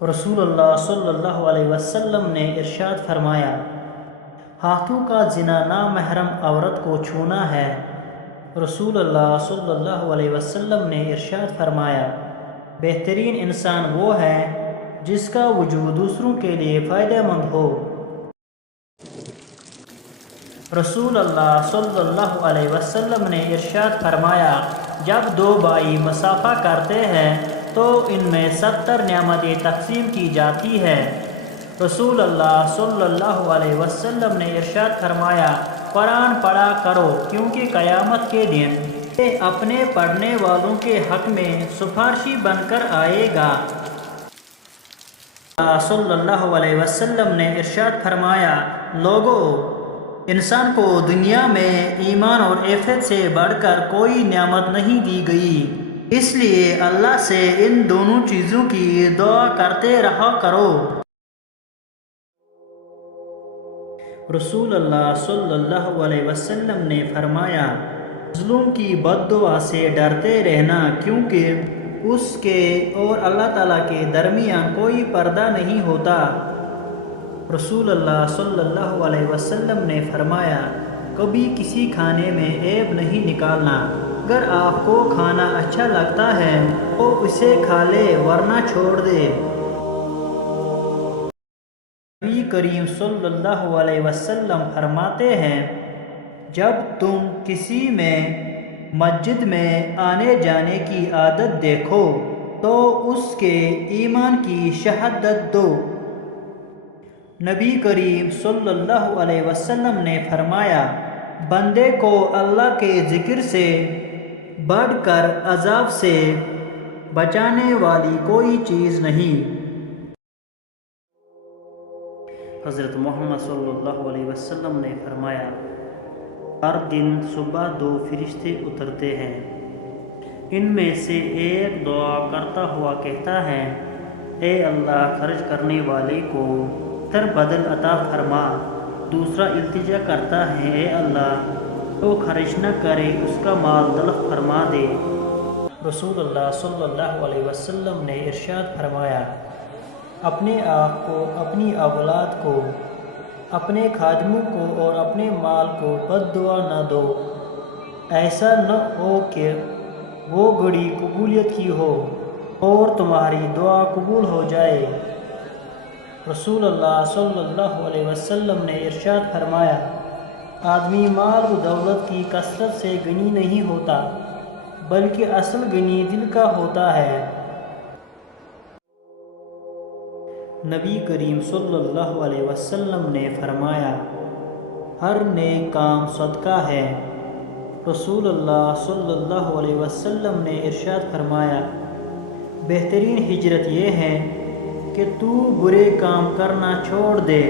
رسول اللہ صلی اللہ علیہ وسلم نے ارشاد فرمایا، ہاتھوں کا زنا نامحرم عورت کو چھونا ہے۔ رسول اللہ صلی اللہ علیہ وسلم نے ارشاد فرمایا، بہترین انسان وہ ہے جس کا وجود دوسروں کے لیے فائدہ مند ہو۔ رسول اللہ صلی اللہ علیہ وسلم نے ارشاد فرمایا، جب دو بھائی مصافحہ کرتے ہیں تو ان میں 70 نعمتیں تقسیم کی جاتی ہے۔ رسول اللہ صلی اللہ علیہ وسلم نے ارشاد فرمایا، قرآن پڑھا کرو کیونکہ قیامت کے دن یہ اپنے پڑھنے والوں کے حق میں سفارشی بن کر آئے گا۔ صلی اللہ علیہ وسلم نے ارشاد فرمایا، لوگو، انسان کو دنیا میں ایمان اور عفت سے بڑھ کر کوئی نعمت نہیں دی گئی، اس لیے اللہ سے ان دونوں چیزوں کی دعا کرتے رہا کرو۔ رسول اللہ صلی اللہ علیہ وسلم نے فرمایا، مظلوم کی بد دعا سے ڈرتے رہنا کیونکہ اس کے اور اللہ تعالیٰ کے درمیان کوئی پردہ نہیں ہوتا۔ رسول اللہ صلی اللہ علیہ وسلم نے فرمایا، کبھی کسی کھانے میں عیب نہیں نکالنا، اگر آپ کو کھانا اچھا لگتا ہے تو اسے کھا لے ورنہ چھوڑ دے۔ نبی کریم صلی اللہ علیہ وسلم فرماتے ہیں، جب تم کسی میں مسجد میں آنے جانے کی عادت دیکھو تو اس کے ایمان کی شہادت دو۔ نبی کریم صلی اللہ علیہ وسلم نے فرمایا، بندے کو اللہ کے ذکر سے بڑھ کر عذاب سے بچانے والی کوئی چیز نہیں۔ حضرت محمد صلی اللہ علیہ وسلم نے فرمایا، ہر دن صبح 2 فرشتے اترتے ہیں، ان میں سے ایک دعا کرتا ہوا کہتا ہے، اے اللہ خرچ کرنے والے کو بدل عطا فرما۔ دوسرا التجا کرتا ہے، اے اللہ تو خرچ نہ کرے اس کا مال تلف فرما دے۔ رسول اللہ صلی اللہ علیہ وسلم نے ارشاد فرمایا، اپنے آپ کو، اپنی اولاد کو، اپنے خادموں کو اور اپنے مال کو بد دعا نہ دو، ایسا نہ ہو کہ وہ گھڑی قبولیت کی ہو اور تمہاری دعا قبول ہو جائے۔ رسول اللہ صلی اللہ علیہ وسلم نے ارشاد فرمایا، آدمی مال و دولت کی کثرت سے غنی نہیں ہوتا بلکہ اصل غنی دل کا ہوتا ہے۔ نبی کریم صلی اللہ علیہ وسلم نے فرمایا، ہر نیک کام صدقہ ہے۔ رسول اللہ صلی اللہ علیہ وسلم نے ارشاد فرمایا، بہترین ہجرت یہ ہے کہ تو برے کام کرنا چھوڑ دے